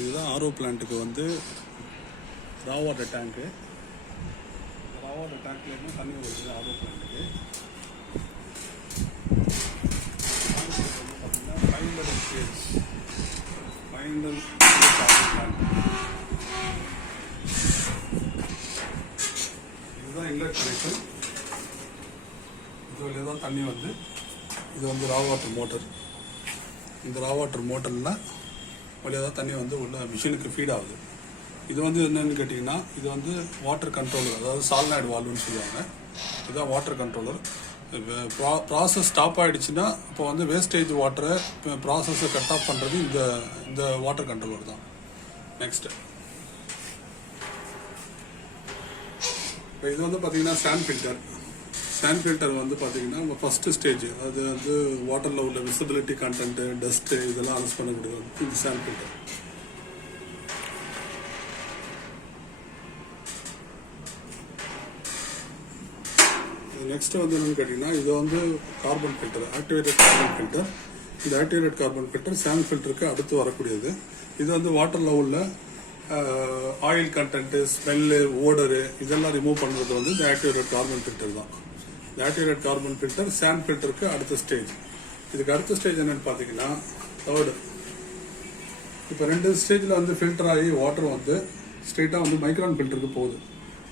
இதுதான் ஆர்ஓ பிளான்ட்டுக்கு வந்து ரா வாட்டர் டேங்க்கு. ரா வாட்டர் டேங்க்லேருந்து தண்ணி வருது ஆர்ஓ பிளான்ட்டுக்கு. பார்த்தீங்கன்னா ஃபைனல் ஸ்டேஜ் பிளான்ட். இதுதான் இன்லெட் கனெக்ஷன். இது வழியாக தான் தண்ணி வந்து இது வந்து ரா வாட்டர் மோட்டர். இந்த ரா வாட்டர் மோட்டரில் வழியாக தான் தண்ணி வந்து உள்ள மிஷினுக்கு ஃபீட் ஆகுது. இது வந்து என்னென்னு கேட்டிங்கன்னா, இது வந்து வாட்டர் கண்ட்ரோலர், அதாவது சால்னாய்டு வால்வுன்னு சொல்லுவாங்க. இதுதான் வாட்டர் கண்ட்ரோலர். ப்ராசஸ் ஸ்டாப் ஆகிடுச்சுன்னா இப்போ வந்து வேஸ்டேஜ் வாட்டரை ப்ராசஸை கட் ஆஃப் பண்ணுறது இந்த வாட்டர் கண்ட்ரோலர் தான். நெக்ஸ்ட்டு இப்போ இது வந்து பார்த்திங்கன்னா சாண்ட் ஃபில்டர். சாண்ட் ஃபில்டர் வந்து பார்த்திங்கன்னா நம்ம ஃபஸ்ட்டு ஸ்டேஜ், அது வந்து வாட்டரில் உள்ள விசிபிலிட்டி கண்டென்ட்டு, டஸ்ட்டு இதெல்லாம் அரெஸ்ட் பண்ணக்கூடியது இந்த சாண்ட் ஃபில்டர். நெக்ஸ்ட்டு வந்து என்னென்னு கேட்டிங்கன்னா, இது வந்து carbon filter, activated carbon filter. இந்த ஆக்டிவேட்டட் கார்பன் ஃபில்டர் சாண்ட் ஃபில்டருக்கு அடுத்து வரக்கூடியது. இது வந்து வாட்டரில் உள்ள ஆயில் கண்டென்ட்டு, ஸ்மெல்லு, ஓடரு இதெல்லாம் ரிமூவ் பண்ணுறது வந்து இந்த ஆக்டிவேட்டட் கார்பன் ஃபில்டர் தான். இந்த ஆக்டிவேட்டட் கார்பன் ஃபில்டர் சாண்ட் ஃபில்டருக்கு அடுத்த ஸ்டேஜ். இதுக்கு அடுத்த ஸ்டேஜ் என்னென்னு பார்த்தீங்கன்னா தேர்டு. இப்போ 2 ஸ்டேஜில் வந்து ஃபில்டர் ஆகி வாட்டர் வந்து ஸ்ட்ரெயிட்டாக வந்து மைக்ரான் ஃபில்டருக்கு போகுது.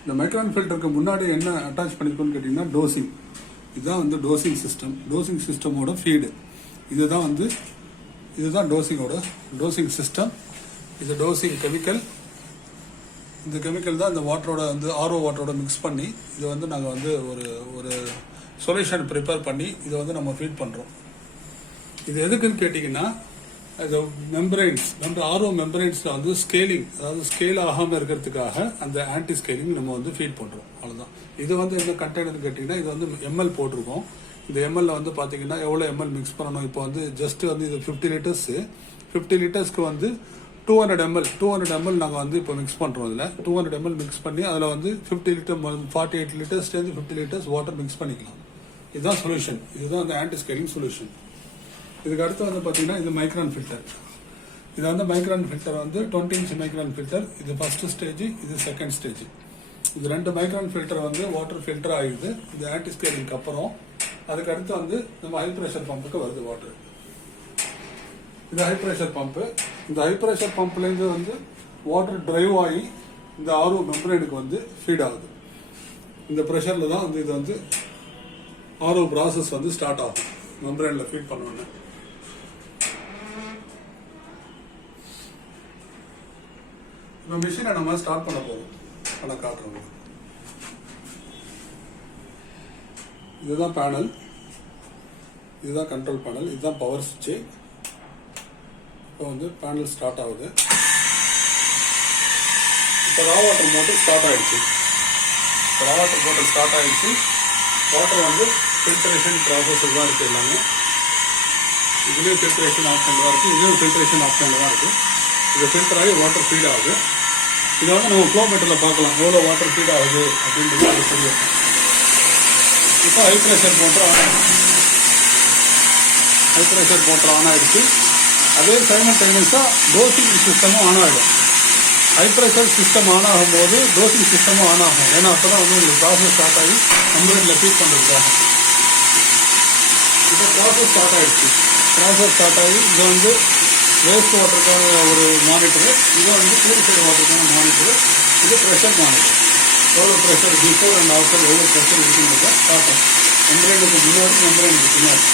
இந்த மைக்ரான் ஃபில்டருக்கு முன்னாடி என்ன அட்டாச் பண்ணிருக்கோன்னு கேட்டிங்கன்னா டோசிங். இதுதான் வந்து டோசிங் சிஸ்டம். டோசிங் சிஸ்டமோட ஃபீடு இதுதான் டோசிங் சிஸ்டம். இது டோசிங் கெமிக்கல். இந்த கெமிக்கல் தான் இந்த வாட்டரோட வந்து ஆர்ஓ வாட்டரோட மிக்ஸ் பண்ணி இது வந்து நாங்கள் வந்து ஒரு சொல்யூஷன் ப்ரிப்பேர் பண்ணி இதை வந்து நம்ம ஃபீட் பண்ணுறோம். இது எதுக்குன்னு கேட்டிங்கன்னா, இது மெம்பரைன்ஸ், ஆர்ஓ மெம்பரைன்ஸில் வந்து ஸ்கேலிங், அதாவது ஸ்கேல் ஆகாமல் இருக்கிறதுக்காக அந்த ஆன்டி ஸ்கேலிங் நம்ம வந்து ஃபீட் பண்ணுறோம். அவ்வளோதான். இது வந்து என்ன கண்டெய்னர்னு கேட்டிங்கன்னா, இது வந்து எம்எல் போட்டிருக்கோம். இந்த எம்எல்ல வந்து பார்த்தீங்கன்னா எவ்வளோ எம்எல் மிக்ஸ் பண்ணணும். இப்போ வந்து ஜஸ்ட் வந்து இது 50 லிட்டர்ஸ்க்கு வந்து 200 ml நாங்கள் வந்து இப்போ மிக்ஸ் பண்ணுறோம். இதில் 200 ml மிக்ஸ் பண்ணி அதில் வந்து 50 லிட்டர் 48 லிட்டர்ஸ்லேருந்து 50 லிட்டர்ஸ் வாட்டர் மிக்ஸ் பண்ணிக்கலாம். இதுதான் சொல்யூஷன். இதுதான் அந்த ஆன்டி ஸ்கேலிங் சொல்யூஷன். இதுக்கு அடுத்து வந்து பார்த்தீங்கன்னா இது மைக்ரான் ஃபில்டர். இது வந்து மைக்ரான் ஃபில்டர் வந்து 20 inch மைக்ரான் ஃபில்டர். இது ஃபர்ஸ்ட் ஸ்டேஜ், இது செகண்ட் ஸ்டேஜ். இது 2 மைக்ரான் ஃபில்டர் வந்து வாட்டர் ஃபில்டர் ஆகிடுது இது ஆன்டி ஸ்கேலிங்க்கு அப்புறம். அதுக்கு அடுத்து வந்து நம்ம ஹை ப்ரெஷர் பம்புக்கு வருது வாட்டர். இது ஹை ப்ரெஷர் பம்பு. இந்த ஹை ப்ரெஷர் பம்ப்லேருந்து வந்து வாட்டர் டிரைவ் ஆகி இந்த ஆர்ஓ மெம்பரேனுக்கு வந்து ஃபீட் ஆகுது. இந்த ப்ரெஷரில் தான் வந்து இது வந்து ஆர்ஓ ப்ராசஸ் வந்து ஸ்டார்ட் ஆகும் மெம்பரேனில் ஃபீட் பண்ணோன்னு. இப்போ மிஷினை நம்ம ஸ்டார்ட் பண்ண போகிறோம். காட்டுறோம். இதுதான் பேனல், இதுதான் கண்ட்ரோல் பேனல், இதுதான் பவர் சுவிட்சு. இப்போ வந்து பேனல் ஸ்டார்ட் ஆகுது. இப்போ ரா வாட்டர் மோட்டர் ஸ்டார்ட் ஆகிடுச்சு. வாட்டர் வந்து ஃபில்ட்ரேஷன் ப்ராசஸில் தான் இருக்குது எல்லாமே. இதுலேயும் ஃபில்ட்ரேஷன் ஆப்ஷனில் தான் இருக்குது, இதுலேயும் ஃபில்ட்ரேஷன் ஆப்ஷனில் தான் இருக்குது. இது ஃபில்டர் ஆகி வாட்டர் ஃபீட் ஆகுது. இதை வந்து நம்ம ஃப்ளோ மீட்டரில் பார்க்கலாம் எவ்வளோ வாட்டர் ஃபீட் ஆகுது அப்படின்றது அது தெரியும். இப்போ ஹை ப்ரெஷர் மோட்டர் ஆன் ஆகிடுச்சு. அதே சைமல்டேனியஸாக டோசிங் சிஸ்டமும் ஆன் ஆகிடும். ஹை ப்ரெஷர் சிஸ்டம் ஆன் ஆகும்போது டோசிங் சிஸ்டமும் ஆன் ஆகும். ஏன்னா அப்போ தான் வந்து உங்களுக்கு ப்ராசஸ் ஸ்டார்ட் ஆகி மெம்பரேனில் ஃபீட் பண்ணுறதுக்காக. இப்போ ப்ராசஸ் ஸ்டார்ட் ஆகிடுச்சு. இது வந்து வேஸ்ட் வாட்டருக்கான ஒரு மானிட்டரு, இது வந்து பியூரிஃபைடு வாட்டருக்கான மானிட்டரு, இது ப்ரெஷர் மானிட்டர். எவ்வளோ ப்ரெஷர் பிஃபோர் அண்ட் ஆஃப்டர் எவ்வளோ ப்ரெஷர் இருக்குன்றத காட்டும். மெம்பரேனுக்கு முன்னாடி, மெம்பரேனுக்கு பின்னாடி,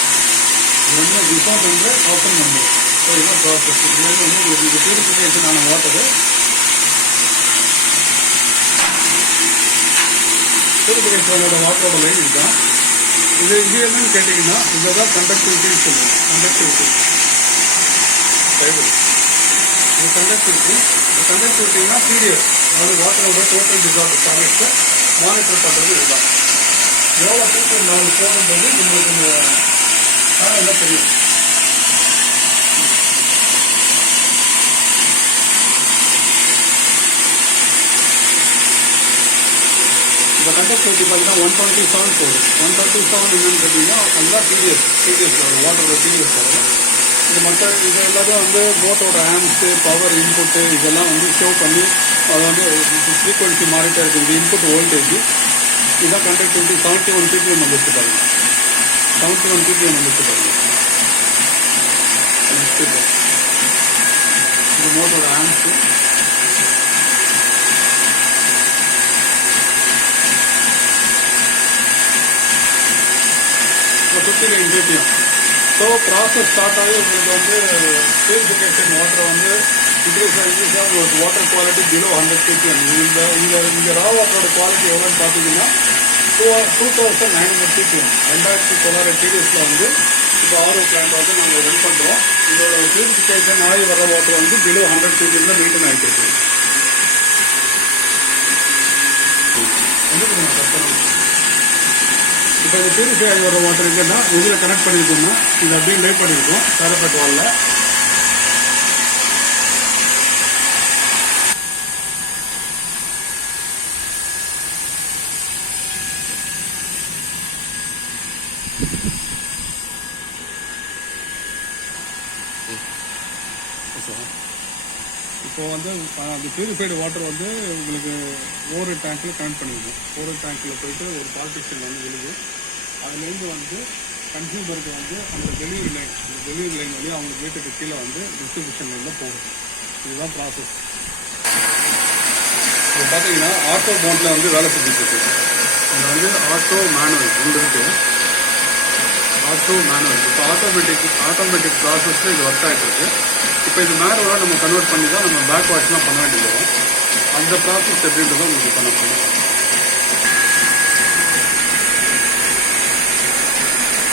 ரெண்டு before membrane, after membrane. So இதுதான் ப்ராசஸ். இது வந்து உங்களுக்கு இது பியூரிஃபிகேஷனான வாட்டரு. பியூரிஃபிகேஷனோட வாட்டரோட லைன் இதுதான். இது என்னன்னு கேட்டிங்கன்னா, இதுதான் கண்டக்டிவிட்டின்னு சொல்லுவோம். இது கண்டக்டிவிட்டினா பீரியட், அதாவது வாட்டரோட டோட்டல் டிசால்வ் சாலிட்ஸை மானிட்டர் பண்ணுறது இதுதான். எவ்வளோ ஃபில்டர் லெவல் போகும்போது நம்மளுக்கு இந்த எல்லாம் தெரியும். இந்த கண்டக்டிவிட்டி பார்த்தீங்கன்னா 127 போகுது. 127 என்னன்னு கேட்டிங்கன்னா அதுதான் டிடிஎஸ் வாட்டரோட டிடிஎஸ் வரும். இந்த இது மற்ற இது எல்லாத்தையும் வந்து மோட்டரோட ஆம்ஸு பவர் இன்புட்டு இதெல்லாம் வந்து ஷோ பண்ணி அதை வந்து ஃப்ரீக்வன்சி மாறிட்டே இருக்குது. இது இன்புட் வோல்டேஜ், இதுதான் கண்டக்டிவிட்டி. 71 ppm வந்துச்சு பாருங்கள், 71 ppm வந்துச்சு பாருங்கள். இது மோட்டரோட ஆம்ஸு. இப்போ 59 ppm. ஸோ ப்ராசஸ் ஸ்டார்ட் ஆகி உங்களுக்கு வந்து பியூரிஃபிகேஷன் வாட்டரை வந்து இன்க்ரீஸ் உங்களுக்கு வாட்டர் குவாலிட்டி பிலோ 100 ppm. இந்த ரா வாட்டரோட குவாலிட்டி எவ்வளோன்னு பார்த்தீங்கன்னா 2900 ppm. 2900 TDSல வந்து இப்போ ஆர்ஓ பிளான்ட் வந்து நாங்கள் ரன் பண்ணுறோம். இதோட பியூரிஃபிகேஷன் ஆகி வர வாட்டர் வந்து பிலோ 100 ppm தான் மெயின்டைன் ஆகிட்டு இருக்குது. இப்போ இந்த பியூரிஃபை ஆகி வர வாட்டர் எங்கன்னா இதில் கனெக்ட் பண்ணியிருக்கோம்னா இது அப்படியே லே பண்ணியிருக்கோம் பேரப்பட் வாலில். இப்போ வந்து அந்த பியூரிஃபைடு வாட்டர் வந்து உங்களுக்கு ஒரு டேங்க்கில் கனெக்ட் பண்ணியிருக்கோம். ஒரு டேங்க்கில் போயிட்டு ஒரு பார்ட்டிஷன் வந்து விழுது. அதுலேருந்து வந்து கன்சியூமருக்கு வந்து அந்த டெலிவரி லைன், அந்த டெலிவரி லைன் வழியாக அவங்க வீட்டுக்கு கீழே வந்து டிஸ்ட்ரிபியூஷன் லைனில் போகும். இதுதான் ப்ராசஸ். இப்போ பார்த்தீங்கன்னா ஆட்டோ மோட்டில் வந்து வேலை செஞ்சுட்டு இருக்கு. இதில் வந்து ஆட்டோ மேனுவல் ரெண்டு இருக்குது. ஆட்டோ மேனுவல் இப்போ ஆட்டோமேட்டிக் ப்ராசஸில் இது ஒர்க் ஆகிட்டு இருக்கு. இப்போ இது மேனுவலாக நம்ம கன்வெர்ட் பண்ணி தான் நம்ம பேக் வாஷ்லாம் பண்ண வேண்டியது வரும். அந்த ப்ராசஸ் எப்படின்றத உங்களுக்கு பண்ண போகிறோம்.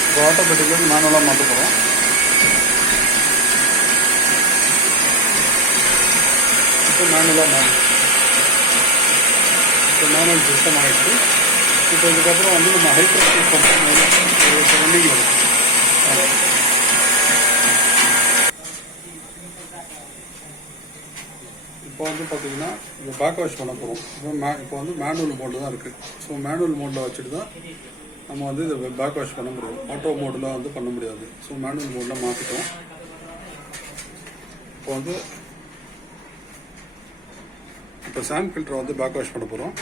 இப்போ ஆட்டோமேட்டிக்லேருந்து மேனுவலாக மாற்ற போகிறோம். இப்போ மேனுவல் சிஸ்டம் ஆகிடுச்சு. இப்போ இதுக்கப்புறம் வந்து நம்ம ஹைட்ராலிக் பம்ப் ஒரு ரன்னிங் வரும். இப்போ வந்து பார்த்தீங்கன்னா இப்போ பேக் வாஷ் பண்ண போகிறோம். இப்போ வந்து மேனுவல் மோடில் தான் இருக்குது. ஸோ மேனுவல் மோடில் வச்சுட்டு தான் நம்ம வந்து இதை பேக் வாஷ் பண்ண முடியும். ஆட்டோ மோடில் வந்து பண்ண முடியாது. ஸோ மேனுவல் மோடில் மாற்றிட்டோம். இப்போ சாண்ட் ஃபில்டரை வந்து பேக் வாஷ் பண்ண போகிறோம்.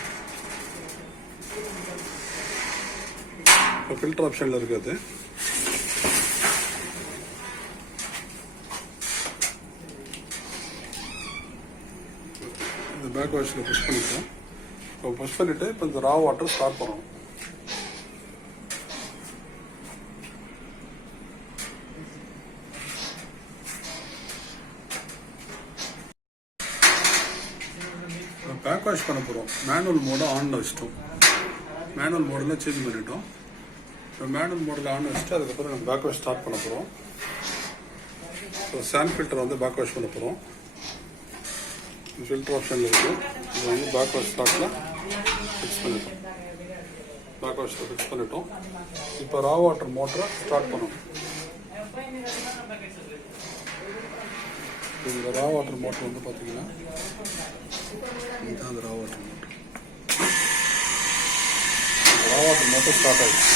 இப்போ ஃபில்டர் ஆப்ஷனில் இருக்குது. இந்த பேக் வாஷில் புஷ் பண்ணிட்டோம். இப்போ புஷ் பண்ணிவிட்டு இப்போ இந்த ரா வாட்டர் ஸ்டார்ட் பண்ணணும். பேக் வாஷ் பண்ண போகிறோம். மேனுவல் மோடை ஆனில் வச்சிட்டோம். மேனுவல் மோடில் சேஞ்ச் பண்ணிட்டோம். இப்போ மேனுவல் மோடில் ஆன் வச்சுட்டு அதுக்கப்புறம் நம்ம பேக் வாஷ் ஸ்டார்ட் பண்ண போகிறோம். ஸோ சாண்ட் ஃபில்டர் வந்து பேக் வாஷ் பண்ண போகிறோம். ஃபில்டர் ஆப்ஷனில் இருக்குது. இது வந்து பேக் வாஷ் ஸ்டார்ட்டில் ஃபிக்ஸ் பண்ணிட்டோம். பேக் வாஷில் ஃபிக்ஸ் பண்ணிட்டோம். இப்போ ரா வாட்டர் மோட்டரை ஸ்டார்ட் பண்ணணும். இந்த ரா வாட்டர் மோட்டர் வந்து பார்த்தீங்கன்னா இதுதான் அந்த ரா வாட்டர் மோட்டர். ரா வாட்டர் மோட்டர் ஸ்டார்ட் ஆகிடுச்சு.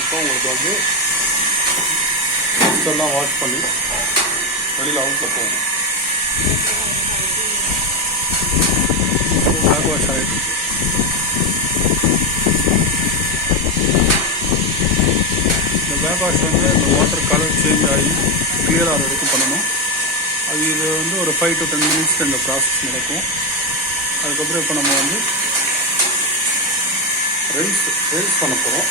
இப்போ உங்களுக்கு வந்து இதெல்லாம் வாஷ் பண்ணி வெளியில் அவுட்ல போகும். பேக் வாஷ் ஆகிட்டு இந்த பேக் வாஷ் வந்து இந்த வாட்டர் கலர் சேஞ்ச் ஆகி கிளியர் ஆகிற வரைக்கும் பண்ணணும். இது வந்து ஒரு 5 to 10 minutes இந்த ப்ராசஸ் நடக்கும். அதுக்கப்புறம் இப்போ நம்ம வந்து ரின்ஸ் பண்ண போகிறோம்.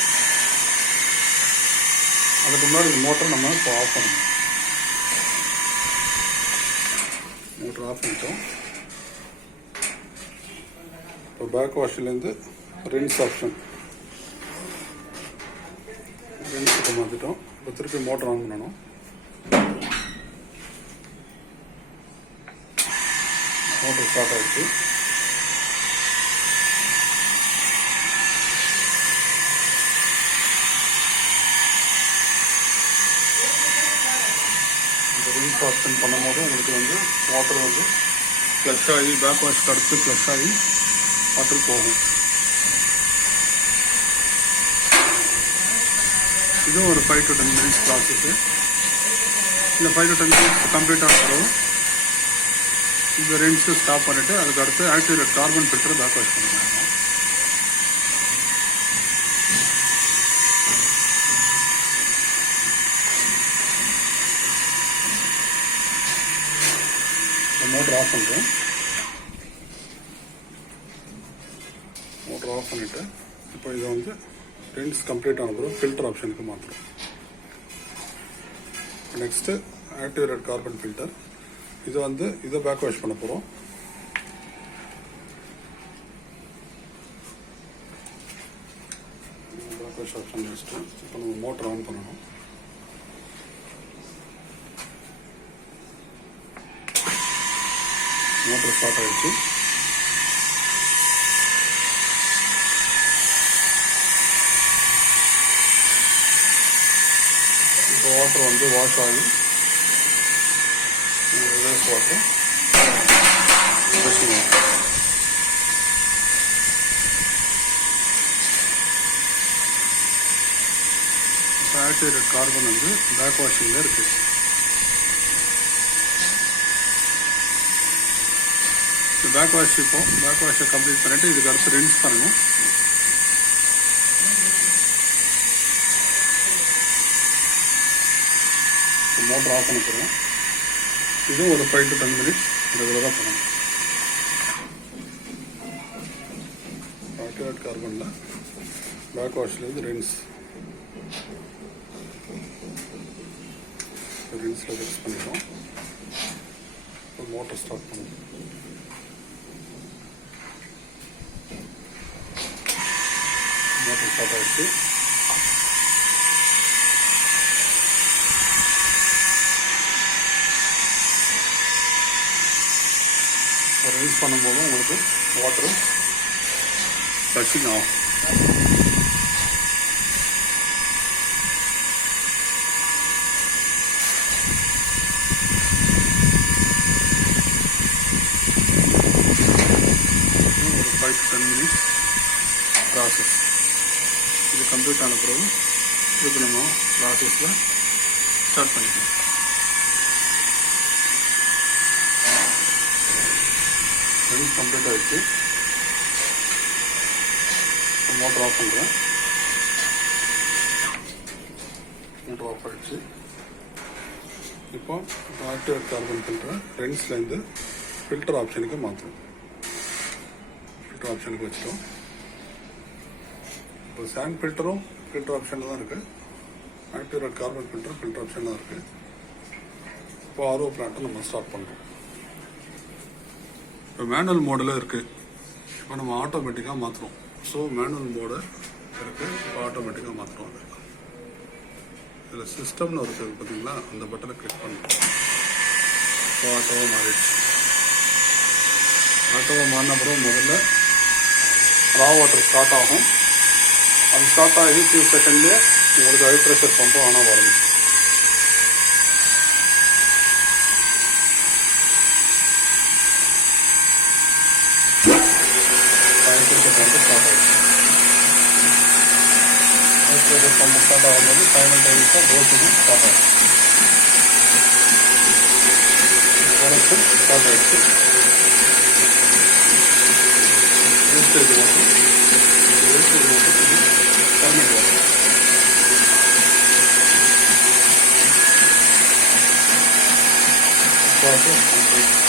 அதுக்கு முன்னாடி இந்த மோட்டர் நம்ம இப்போ ஆஃப் பண்ணணும். மோட்டர் ஆஃப் பண்ணிட்டோம். இப்போ பேக் வாஷ்லேருந்து ரின்ஸ் ஆப்ஷன் ரின்ஸுக்கு மாற்றிட்டோம். இப்போ திருப்பி மோட்டர் ஆன் பண்ணணும். மோட்டர் ஸ்டார்ட் ஆகிடுச்சு. ரின்ஸ் ஆப்ஷன் பண்ணும்போது உங்களுக்கு வந்து வாட்டர் வந்து ஃப்ளஷ் ஆகி பேக் வாஷ்க்கு அடுத்து ஃப்ளஷ் ஆகி வாட்டர் போகும். இதுவும் ஒரு 5 to 10 minutes ப்ராசஸ்ஸு. இந்த 5 to 10 minutes கம்ப்ளீட் ஆன பிறகு இந்த ரென்ஸு ஸ்டாப் பண்ணிவிட்டு அதுக்கு அடுத்து activated carbon filter backwash பண்ணிக்கலாம். மோட்டர் ஆஃப் பண்ணுறோம். மோட்டர் ஆஃப் பண்ணிவிட்டு இப்போ இதை வந்து ரென்ஸ் கம்ப்ளீட் ஆன பிறகு ஃபில்டர் ஆப்ஷனுக்கு மாற்றுறோம். Next activated carbon filter. இது வந்து இதை பேக் வாஷ் பண்ண போகிறோம். பேக் வாஷ் ஆப்ஷன் வச்சுட்டு இப்போ நம்ம மோட்டர் ஆன் பண்ணணும். மோட்டர் ஸ்டார்ட் ஆகிடுச்சு. இப்போ வாட்டர் வந்து வாஷ் ஆகி வேஸ்ட் வாட்டர் ஃப்ரெஷிங் வாட்டர். இப்போ ஆக்டிவேட்டட் கார்பன் வந்து பேக் வாஷிங்கில் இருக்குது. பேக் வாஷ் இப்போ பேக் வாஷை கம்ப்ளீட் பண்ணிவிட்டு இதுக்கு அடுத்து ரின்ஸ் பண்ணணும். மோட்டர் ஆஃப் பண்ண போகிறோம். இதுவும் ஒரு 5 to 10 minutes ரெகுலராக பண்ணணும். ஆக்டிவேட் கார்பனில் பேக் வாஷ்லேருந்து ரின்ஸில் ஃபிக்ஸ் பண்ணிடுறோம். இப்போ மோட்டர் ஸ்டார்ட் பண்ணணும். மோட்டர் ஸ்டார்ட் ஆகிடுச்சு. ரிலீஸ் பண்ணும்போது உங்களுக்கு வாட்டர் ஃப்ளஷிங் ஆகும். ஒரு 5 to 10 minutes ப்ராசஸ். இது கம்ப்ளீட் ஆன பிறகு இதுக்கு நம்ம ப்ராசஸில் ஸ்டார்ட் பண்ணிக்கலாம். ரிலீஸ் கம்ப்ளீட் ஆகிடுச்சு. மோட்டர் ஆஃப் பண்ணுறேன். மோட்டர் ஆஃப் ஆகிடுச்சு. இப்போ ஆக்டிவேட் கார்பன் ஃபில்டரை ரென்ஸ்லேருந்து ஃபில்டர் ஆப்ஷனுக்கு மாற்றுறோம். ஃபில்டர் ஆப்ஷனுக்கு வச்சிட்டோம். இப்போ சாண்ட் ஃபில்டரும் ஃபில்டர் ஆப்ஷனில் தான் இருக்குது. Activate carbon filter filter option தான் இருக்குது. இப்போ ஆர்ஓ பிளான்ட்டை நம்ம ஸ்டார்ட் பண்ணுறோம். இப்போ மேனுவல் மோடில் இருக்குது. இப்போ நம்ம ஆட்டோமேட்டிக்காக மாற்றுறோம். ஸோ மேனுவல் மோடு இருக்குது. இப்போ ஆட்டோமேட்டிக்காக மாற்றுறோம். இதில் சிஸ்டம்னு இருக்குது பார்த்தீங்களா, அந்த பட்டனை கிளிக் பண்ணுறோம். இப்போ ஆட்டோவாக மாறிடுச்சு. ஆட்டோவாக மாறின அப்புறம் முதல்ல ரா வாட்டர் ஸ்டார்ட் ஆகும். அது ஸ்டார்ட் ஆகி 2 செகண்ட்லேயே உங்களுக்கு ஹை ப்ரெஷர் பம்பும் ஆனால் வரும். ஹை ப்ரெஷர் பம்பு ஸ்டார்ட் ஆகிடுச்சு. ஹை ப்ரெஷர் பம்பு ஸ்டார்ட் ஆகும்போது சைமல்டேனியஸாக டோஸிங்கும் ஸ்டார்ட் ஆகிடுச்சு. ப்ரொடக்ஷன் ஸ்டார்ட் ஆகிடுச்சு. Wastage water permit water. Process complete.